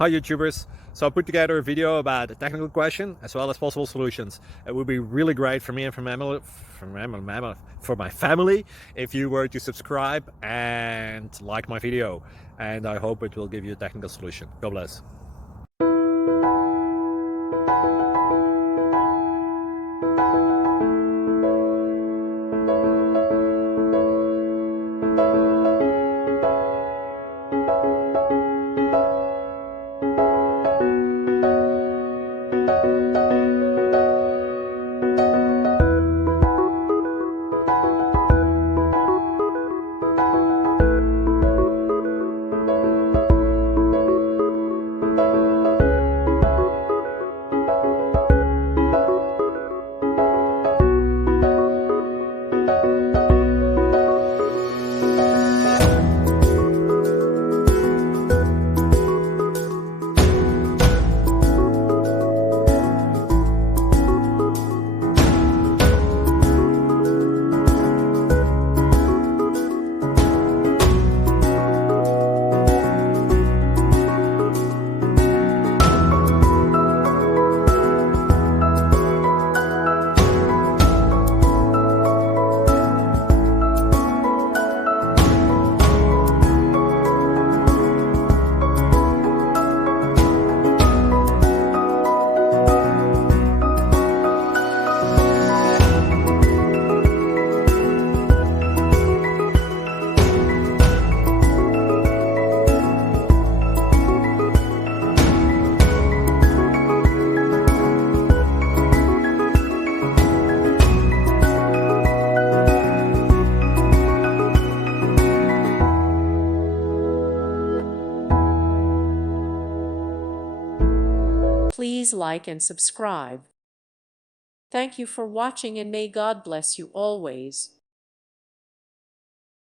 Hi YouTubers! So I put together a video about a technical question as well as possible solutions. It would be really great for me and for my family if you were to subscribe and like my video, and I hope it will give you a technical solution. God bless. Please like and subscribe. Thank you for watching, and may God bless you always.